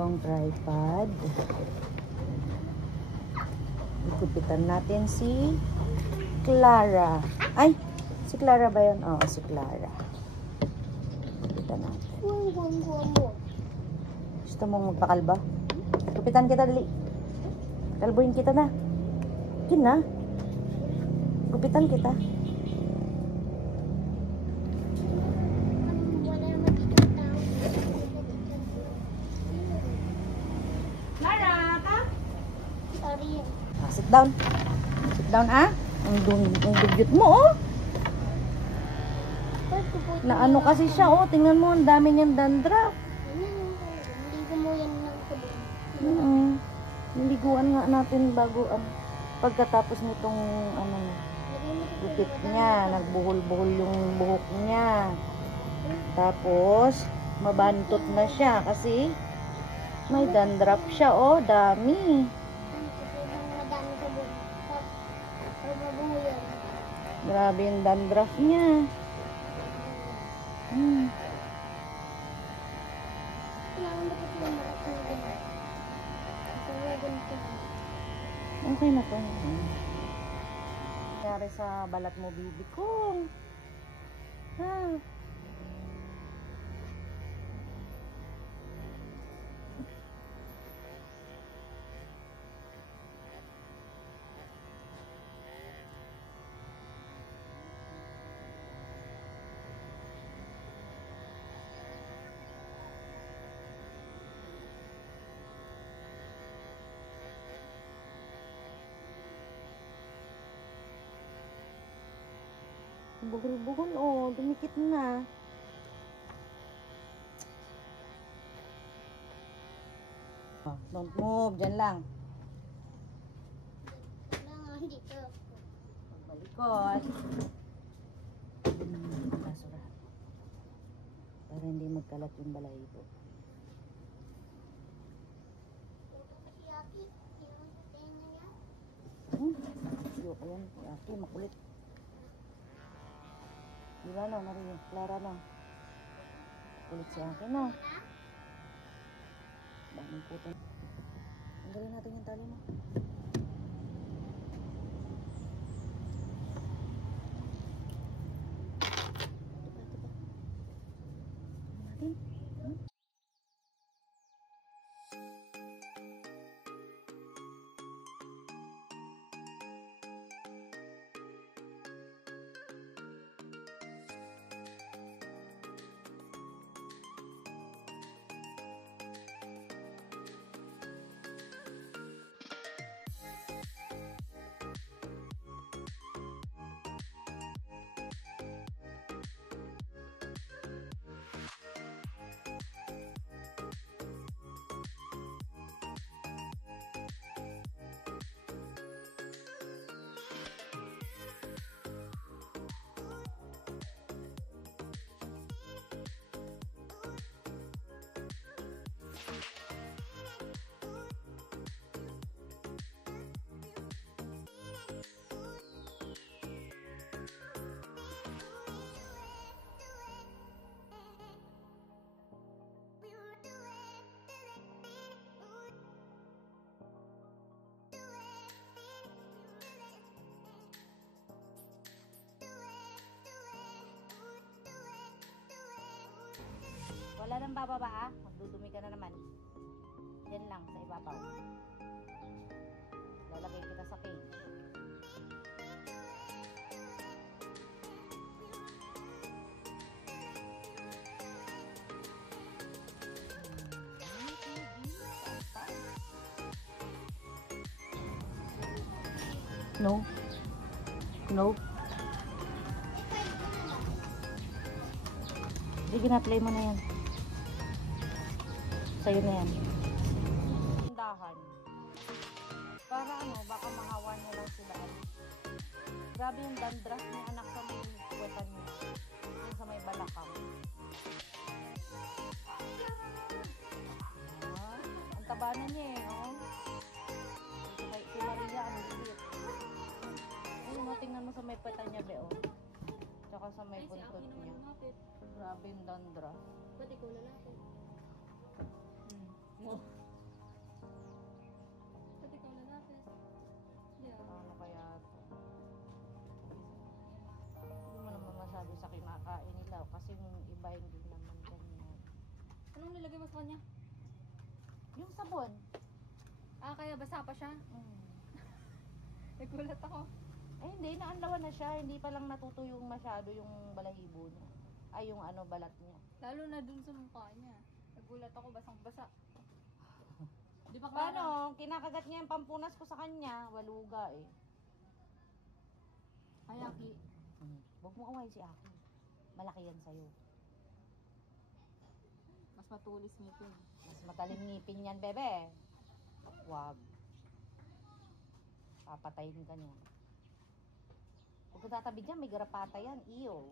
itong tripod. Igupitan natin si Clara. Ay! Si Clara ba yun? Oo, si Clara. Igupitan natin. Gusto mong magpakalba? Gupitan kita, dali. Kalbuhin kita na. Yun na. Gupitan kita. Sit down. Sit down, ah. Ang dugyot mo, oh. Na ano kasi siya, oh. Tingnan mo, ang dami niyang dandruff. Naligo mo yan ng sabon. Niliguan nga natin bago, pagkatapos nitong, gupit niya. Nagbuhol-buhol yung buhok niya. Tapos, mabantot na siya kasi may dandruff siya, oh. Dami. Grabe yung dandruff niya. Okay na to. Nangyari sa balat mo, bibi ko. Buhol-buhol, oh. Dumikit na. Oh, don't move. Diyan lang. Magbalikot. Basura. Para hindi magkalat yung balahibo. Ayoko yan. Yaki, makulit. Diba no, Maria? Clara no? Kulit si akin no? Daming puto. Tanggalin natin yung tali mo. Diba? Natin? Wala nang bababa ah. Magdudumi ka na naman. Yan lang sa ibabaw. Lalagay kita sa cage. No. No. Sige na, play mo na yan. Sa'yo na yan. Tindahan. Para ano, baka mahawa niya lang sila. Grabe yung dandruff ni anak sa may puwetan niya. Yung sa may balakang. Ang taba na niya eh, oh. Si Maria, ang liit. Ayun, tingnan mo sa may puwetan niya, be, oh. Tsaka sa may buntot niya. Grabe yung dandruff. Pati ko lalaki. No. Pati ikaw lalapis. Yeah. Ano kaya to? Hindi mo naman masabi sa kinakain nila kasi yung iba hindi naman ganyan. Anong nilagay mo sa kanya? Yung sabon. Ah, kaya basa pa siya? Nagulat ako. Eh hindi, naanlawan na siya. Hindi pa lang natutuyong masyado yung balahibo niya. Ay, yung ano, balat niya. Lalo na dun sa mukha niya. Nagulat ako, basang-basa. Di ba Clara? Paano? Kinakagat niya yung pampunas ko sa kanya. Waluga eh. Ay, Aki. Huwag mo awayin si Aki. Malaki yan sa'yo. Mas matulis ngipin. Mas matalim ngipin yan, bebe. Wag. Papatayin ka niya. Huwag ka tatabi dyan, may garapata yan. Iyo.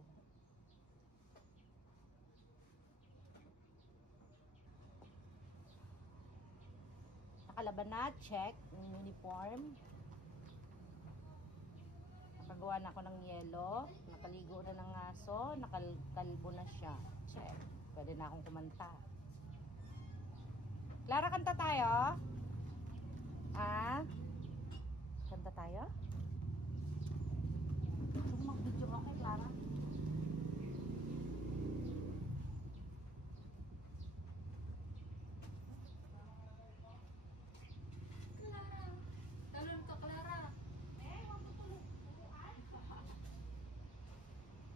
Nakalaban na, check. Yung uniform. Nakagawa na ako ng yelo. Nakaligo na ng aso. Nakalbo na siya. Check. Pwede na akong kumanta. Clara, kanta tayo? Ah? Kanta tayo? Gusto mo mag-video ka kay Clara? Clara! Talon ka, Clara!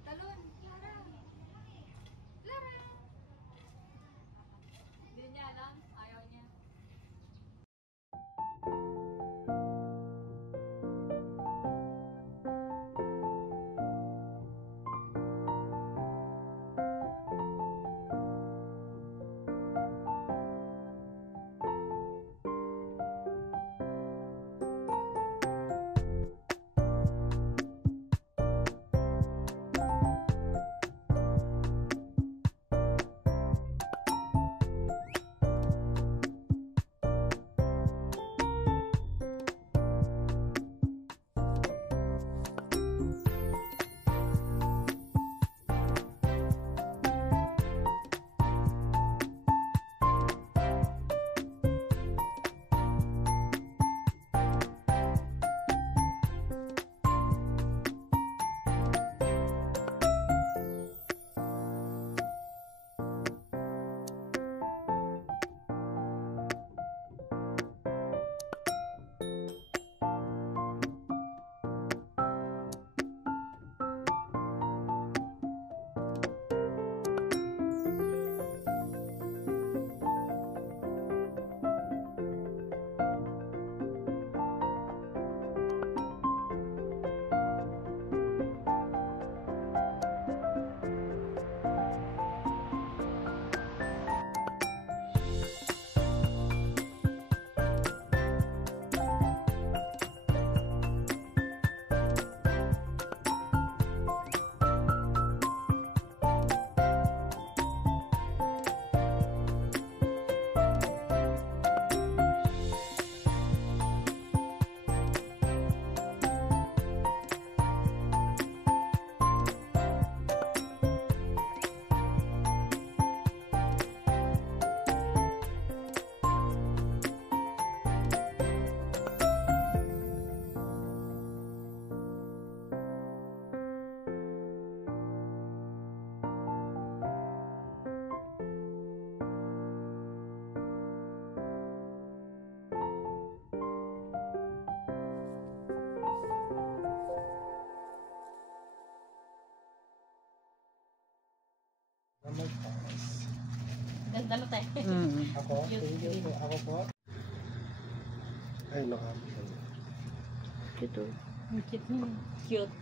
Talon! Clara! Clara! Hindi niya alam. Ayaw niya. Ganda mo tayo. Ako? Thank you po. Ako po? Ay, nakakita. Cute. Cute.